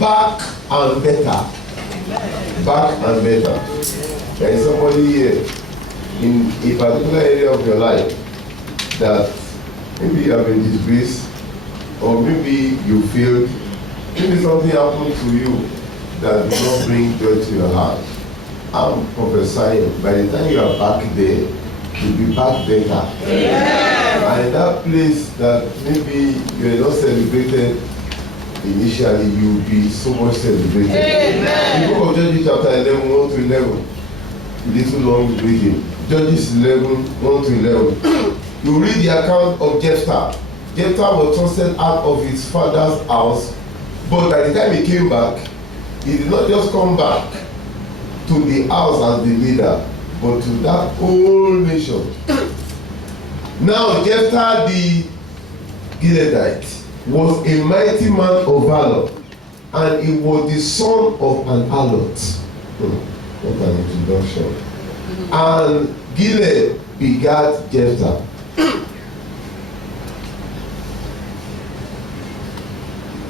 back and better. Back and better. There is somebody here in a particular area of your life that maybe you have been disgraced, or maybe you failed, maybe something happened to you that did not bring joy to your heart. I'm prophesying, by the time you are back there, you'll be back better. Yeah. And that place that maybe you are not celebrated initially, you will be so much celebrated. Amen. The book of Judges chapter 11, 1 to 11, little long reading. Judges 11, 1 to 11. You read the account of Jephthah. Jephthah was trusted out of his father's house, but by the time he came back, he did not just come back to the house as the leader, but to that whole nation. Now Jephthah the Gileadite was a mighty man of valor, and he was the son of an harlot. What an introduction. And Gilead begat Jephthah.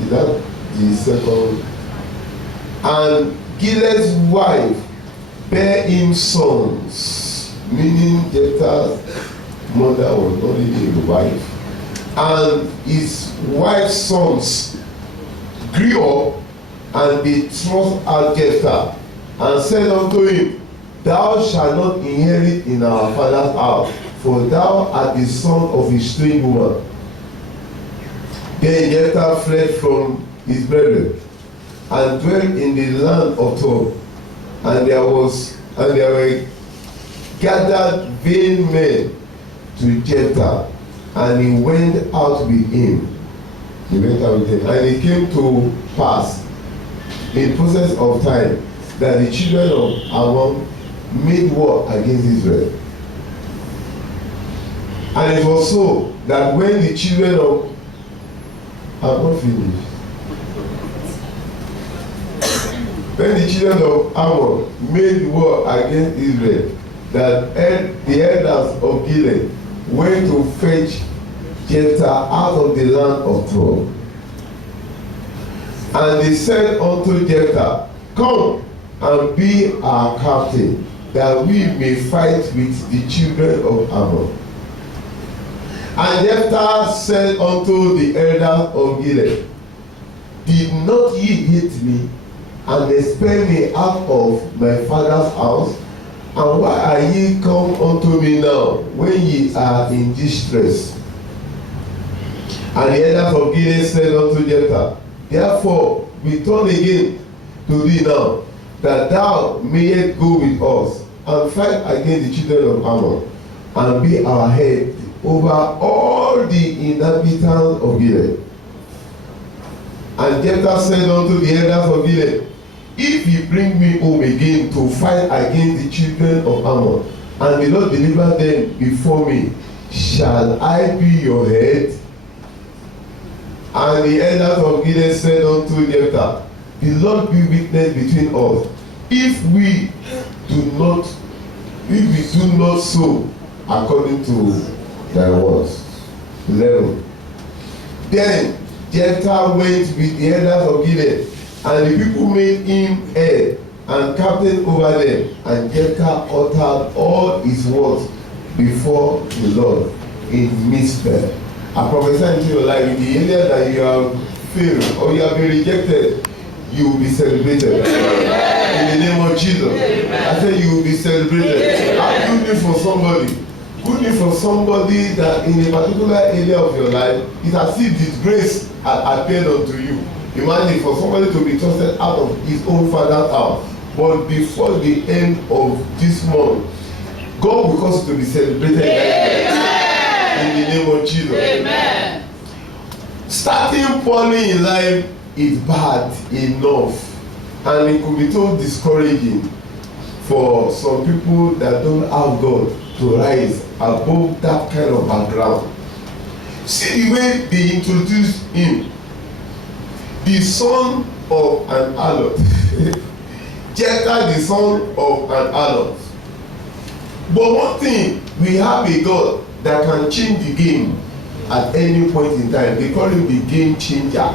Is that the second? And Gilead's wife bare him sons, meaning Jephthah's mother was not really a wife. And his wife's sons grew up, and they thrust out Jephthah, and said unto him, Thou shalt not inherit in our father's house, for thou art the son of a strange woman. Then Jephthah fled from his brethren, and dwelt in the land of Tob, and there were gathered vain men to Jephthah, and he went out with him. And it came to pass in process of time that the children of Ammon made war against Israel. And it was so that when the children of when the children of Ammon made war against Israel, that the elders of Gilead went to fetch Jephthah out of the land of Tob. And they said unto Jephthah, Come and be our captain, that we may fight with the children of Ammon. And Jephthah said unto the elders of Gilead, Did not ye hate me, and expel me out of my father's house? And why are ye come unto me now, when ye are in distress? And the elders of Gilead said unto Jephthah, Therefore we turn again to thee now, that thou mayest go with us, and fight against the children of Ammon, and be our head over all the inhabitants of Gilead. And Jephthah said unto the elders of Gilead, If ye bring me home again to fight against the children of Ammon, and the Lord deliver them before me, shall I be your head? And the elders of Gilead said unto Jephthah, The Lord be witness between us, if we do not so according to thy words. 11. Then Jephthah went with the elders of Gilead, and the people made him head and captain over them, and Jephthah uttered all his words before the Lord in Mizpeh. I prophesy into your life, in the area that you have failed or you have been rejected, you will be celebrated. Amen. In the name of Jesus. Amen. I say you will be celebrated. I'm good news for somebody. Good news for somebody that in a particular area of your life, it's as if this grace had appeared unto you. Imagine for somebody to be trusted out of his own father's house, but before the end of this month, God will cause you to be celebrated. Amen. In the name of Jesus. Amen. Starting poorly in life is bad enough, and it could be so discouraging for some people that don't have God to rise above that kind of background. See the way they introduced him, the son of an harlot. Jephthah, the son of an harlot. But one thing, we have a God that can change the game at any point in time. They call him the game changer.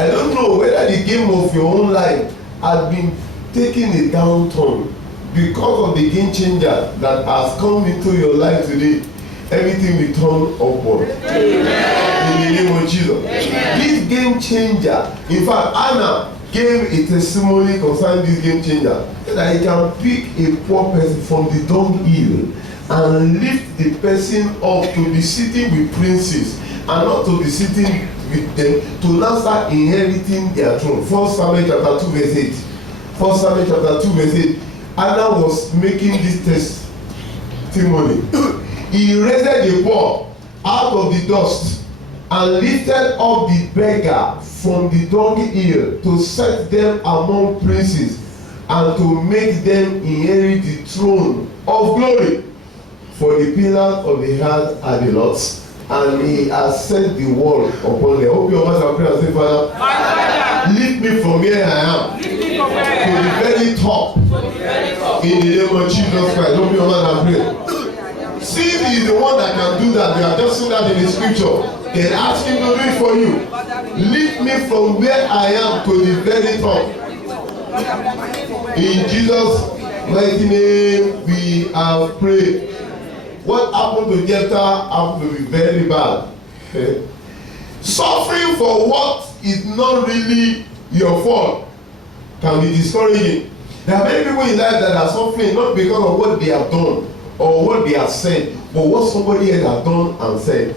I don't know whether the game of your own life has been taking a downturn because of the game changer that has come into your life today. Everything will turn upward. Amen. In the name of Jesus. Amen. This game changer, in fact, Anna gave a testimony concerning this game changer, that he can pick a poor person from the dunghill and lift the person up to be sitting with princes and not to be sitting with them, to now start inheriting their throne. 1 Samuel chapter 2 verse 8. 1 Samuel chapter 2 verse 8. Anna was making this testimony. He raised the poor out of the dust and lifted up the beggar from the dunghill to set them among princes and to make them inherit the throne of glory. For the pillars of the earth are the Lord's, and he has set the world upon them. Open your mouth and pray and say, Father, lift me from where I am to the very top. In the name of Jesus Christ. Open your mouth and pray. See, he is the one that can do that. We are just seeing that in the scripture. Then ask him to do it for you. Lift me from where I am to the very top. In Jesus' mighty name we have prayed. What happened to Jephthah happened to be very bad. Suffering for what is not really your fault can be discouraging. There are many people in life that are suffering not because of what they have done or what they have said, but what somebody else has done and said.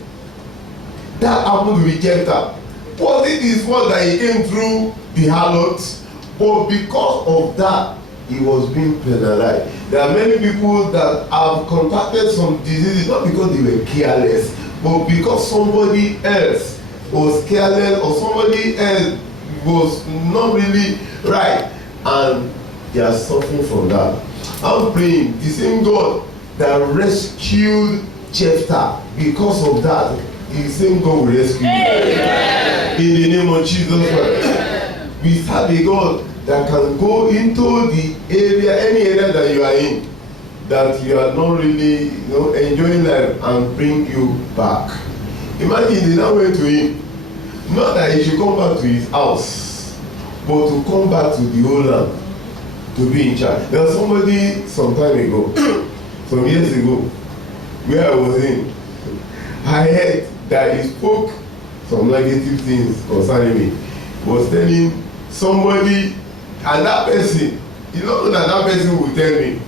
That happened to be Jephthah. Was it his fault that he came through the harlots? But because of that, he was being penalized. There are many people that have contracted some diseases not because they were careless, but because somebody else was careless or somebody else was not really right, and they are suffering from that. I'm praying the same God that rescued Jephthah, because of that, the same God will rescue you. In the name of Jesus Christ. We have a God that can go into the area, any area that you are in, that you are not really, enjoying life, and bring you back. Imagine they now went to him, not that he should come back to his house, but to come back to the old land, to be in charge. There was somebody some time ago, some years ago, where I was in, I heard that he spoke some negative things concerning me. He was telling somebody, and that person, you don't know that person will tell me,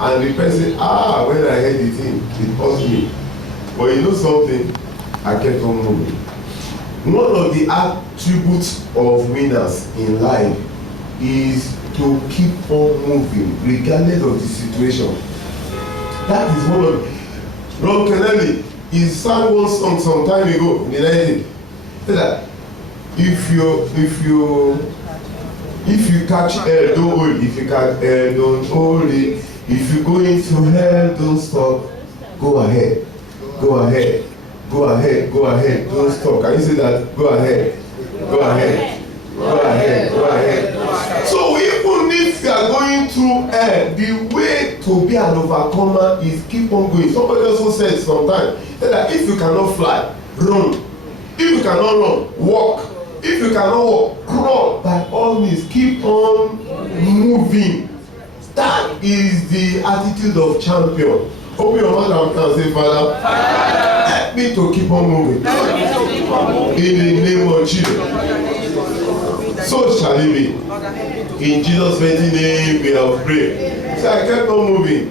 and the person, when I heard the thing, it caused me. But you know something, I kept on moving. One of the attributes of winners in life is to keep on moving regardless of the situation. That is one of Ron Kennedy, he sang one song some time ago in the 90s. He said that if you catch hell, don't hold it. If you catch hell, don't hold it. If you go into hell, don't stop. Go ahead. Go ahead. Go ahead. Go ahead. Don't stop. Can you say that? Go ahead. Go ahead. Go ahead. Go ahead. So even if you are going through hell, the way to be an overcomer is keep on going. Somebody also said sometimes that if you cannot fly, run. If you cannot run, walk. If you cannot walk, crawl. By all means, keep on moving. That is the attitude of champion. Open your mouth and say, Father, help me to keep on moving. In the name of Jesus. So shall it be. In Jesus' mighty name we have prayed. So I kept on moving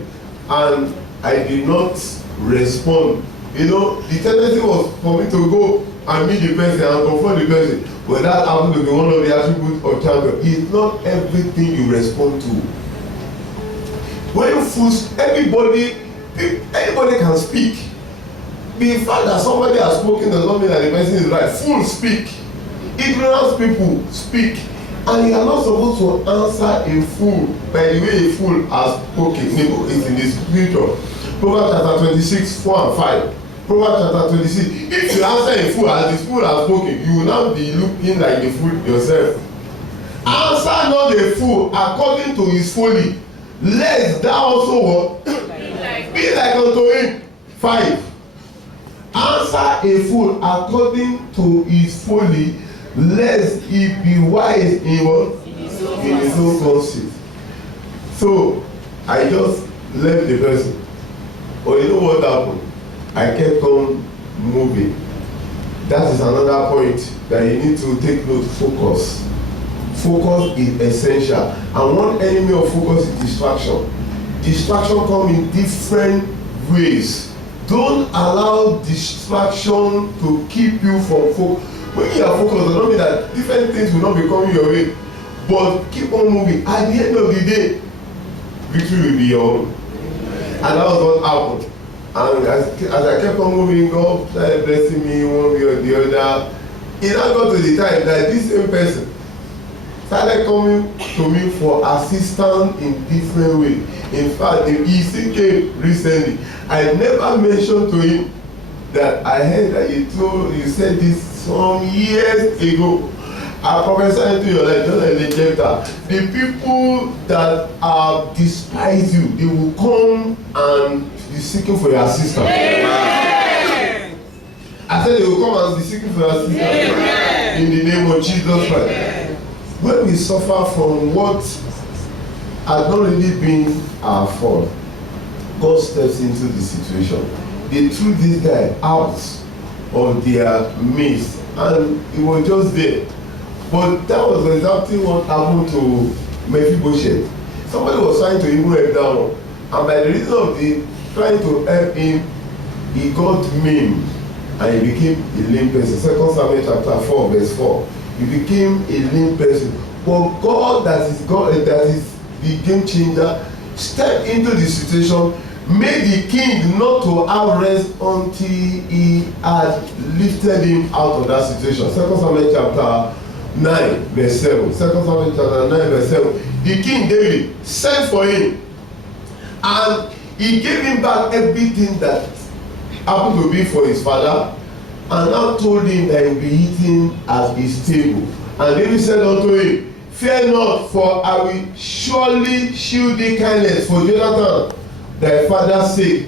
and I did not respond. The tendency was for me to go and meet the person and confront the person. But that happened to be one of the attributes of champion. It's not everything you respond to. When fools, anybody can speak. The fact that somebody has spoken does not mean that the person is right. Fools speak. Ignorant people speak. And you are not supposed to answer a fool by the way a fool has spoken. It's in the scripture. Proverbs chapter 26, 4 and 5. Proverbs chapter 26. If you answer a fool as the fool has spoken, you will now be looking like the fool yourself. Answer not a fool according to his folly, lest thou also what? Be like unto him. 5. Answer a fool according to his folly, lest he be wise in what? In his own conceit. So I just left the person. But you know what happened? I kept on moving. That is another point that you need to take note. Focus. Focus is essential. And one enemy of focus is distraction. Distraction comes in different ways. Don't allow distraction to keep you from focus. When you are focused, it doesn't mean that different things will not be coming your way. But keep on moving. At the end of the day, victory will be your own. And that was what happened. And as I kept on moving, God started blessing me one way or the other. It now got to the time that this same person started coming to me for assistance in different ways. In fact, he still came recently. I never mentioned to him that I heard that you said this some years ago. I prophesy into your life, just like the Jephthah. The people that despise you, they will come and be seeking for your assistance. Amen. I said they will come and be seeking for your assistance. Amen. In the name of Jesus Christ. When we suffer from what had not really been our fault, God steps into the situation. They threw this guy out of their midst, and he was just there. But that was exactly what happened to Mephibosheth. Somebody was trying to even help that one, and by the reason of the trying to help him, he got maimed and he became a lame person. 2 Samuel chapter 4 verse 4. He became a lame person. But God, that is the game changer, stepped into the situation, made the king not to have rest until he had lifted him out of that situation. 2 Samuel chapter 9 verse 7. 2 Samuel chapter 9 verse 7. The king David sent for him, and he gave him back everything that happened to be for his father, and now told him that he will be eating at his table. And David said unto him, Fear not, for I will surely shew thee kindness for Jonathan thy father's sake,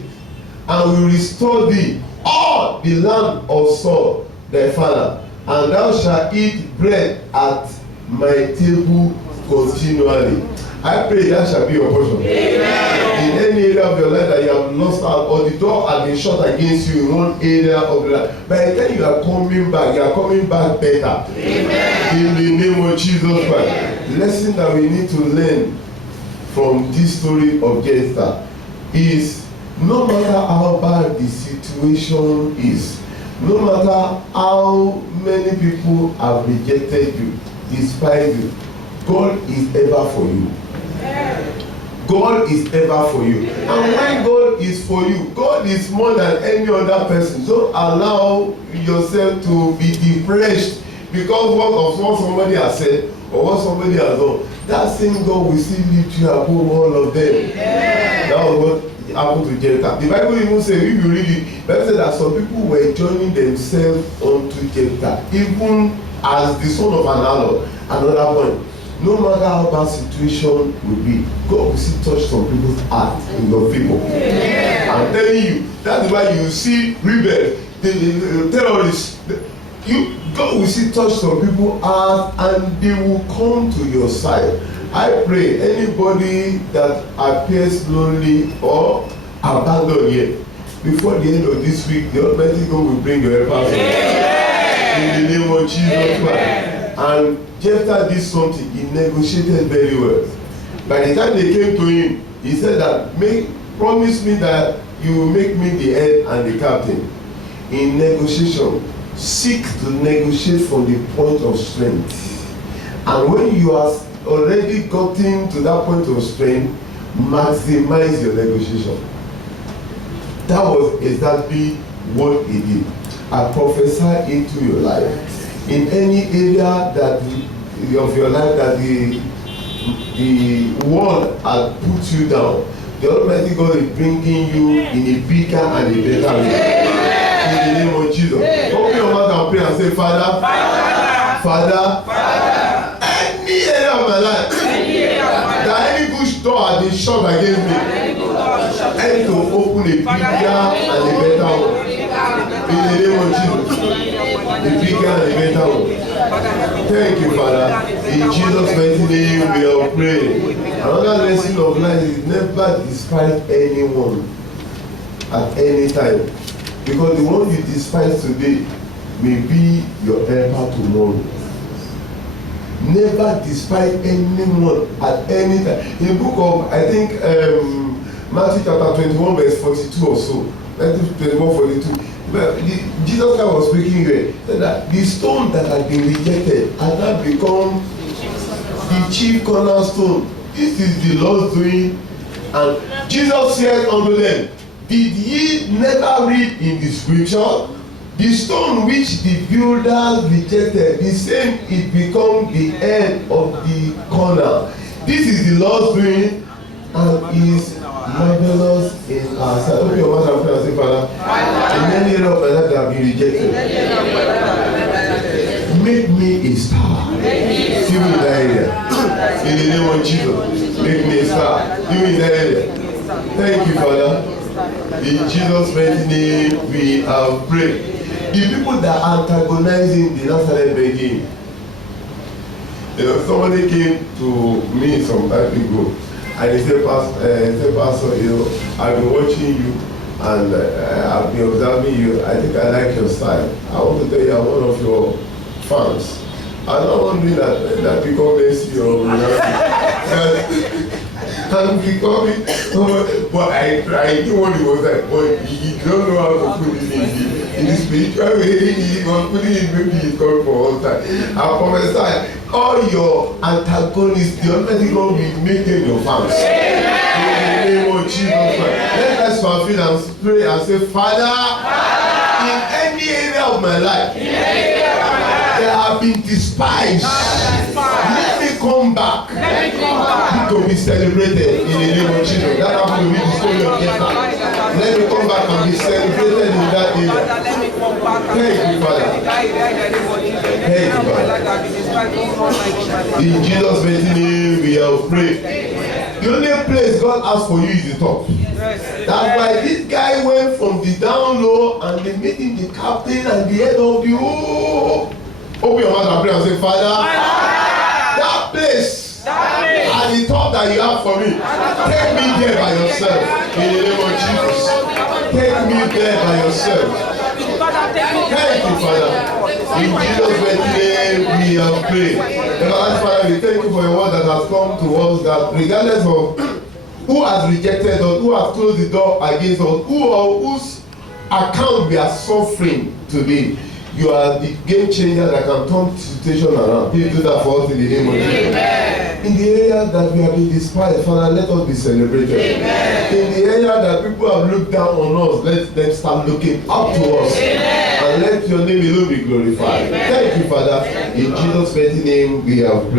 and will restore thee all the land of Saul thy father, and thou shalt eat bread at my table continually. I pray that shall be your portion. Amen. In any area of your life that you have lost out, or the door has been shut against you in one area of your life, by the time you are coming back better. Amen. In the name of Jesus Christ. The lesson that we need to learn from this story of Jephthah is, no matter how bad the situation is, no matter how many people have rejected you, despised you, God is ever for you. God is ever for you. And when God is for you, God is more than any other person. Don't allow yourself to be depressed because of what somebody has said or what somebody has done. That same God will still lift you above all of them. That was what happened to Jephthah. The Bible even says, if you read it, the Bible says that some people were joining themselves unto Jephthah, even as the son of an harlot. Another point. No matter how bad situation will be, God will still touch some people's heart in your favor. I'm telling you, that's why you see rebels, the terrorists. God will still touch some people's heart, and they will come to your side. I pray anybody that appears lonely or abandoned here, before the end of this week, the Almighty God will bring your help in the name of Jesus Christ. And Jephthah did something. He negotiated very well. By the time they came to him, he said that promise me that you will make me the head and the captain. In negotiation, seek to negotiate from the point of strength. And when you have already gotten to that point of strength, maximize your negotiation. That was exactly what he did. I prophesy into your life. In any area that of your life that the world has put you down, the Almighty God is bringing you in a bigger and a better way. In the name of Jesus. Open your mouth and pray and say, Father, any area of my life that any good door has been shut against me, I need to open a bigger and a better one. In the name of Jesus. the bigger and the better one. Thank you, Father. In Jesus' mighty name we are praying. Another lesson of life is never despise anyone at any time. Because the one you despise today may be your helper tomorrow. Never despise anyone at any time. In the book of, I think, Matthew chapter 21 verse 42 or so. Matthew 21, 42. But Jesus Christ was speaking here. Said that the stone that had been rejected had now become the chief cornerstone. This is the Lord's doing. And Jesus said unto them, did ye never read in the scripture? The stone which the builders rejected, the same it become the end of the corner. This is the Lord's doing, and is marvelous in our sight. Open your mouth and pray and say, Father, in any area of my life that have been rejected, make me a star. Give me that area. In the name of Jesus, make me a star. Give me that area. Thank you, Father. In Jesus' mighty name we have prayed. The people that are antagonizing the Nazareth begging. Somebody came to me some time ago and he said, Pastor, I've been watching you and I've been observing you. I think I like your style. I want to tell you I'm one of your fans. I'm not wondering that become messy or and becoming, but I knew what it was like, but he don't know how to put it in the spiritual way. He was putting it, maybe he's coming for all time. I prophesy, all your antagonists, the Almighty God will make them your fans. In the name of Jesus Christ. Let's fulfill and pray and say, Father, in any area of my life, they have been despised. Let me come back to be celebrated in the name of Jesus. That happened to be the story of Festac. Let me come back and be celebrated in that area. Thank you, Father. Thank you, Father. In Jesus' mighty name we have prayed. The only place God asks for you is the top. That's why this guy went from the down low and they made him the captain and the head of the whole. Open your mouth and pray and say, Father, that place and the thought that you have for me, take me there by yourself. In the name of Jesus. Take me there by yourself. Thank you, Father. In Jesus' name we have prayed. Everlasting Father, we thank you for your word that has come to us, that regardless of who has rejected us, who has closed the door against us, who or whose account we are suffering today, you are the game changer that can turn the situation around. Please do that for us in the name of Jesus. In the area that we have been despised, Father, let us be celebrated. Amen. In the area that people have looked down on us, let them start looking up to us. Amen. And let your name alone be glorified. Amen. Thank you, Father. In Jesus' mighty name we have prayed.